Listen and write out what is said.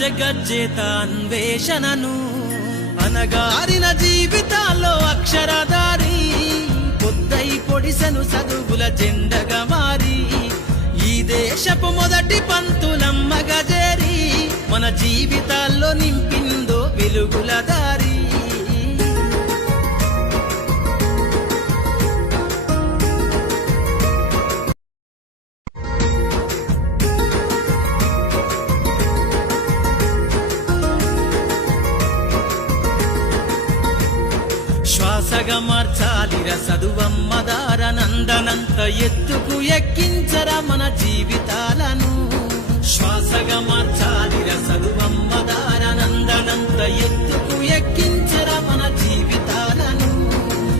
జగజ్జేత అన్వేషణను అనగారిన జీవితాల్లో అక్షరధారి పొద్దై పొడిసెను చదువుల జెండగా మారి ఈ దేశపు మొదటి పంతులమ్మగా చేరి మన జీవితాల్లో నింపిందో వెలుగుల దారి. శ్వాసగా మార్చాలిర చదువమ్మదారనందనంత ఎత్తుకు ఎక్కించరా మన జీవితాలను. శ్వాసగా మార్చాలి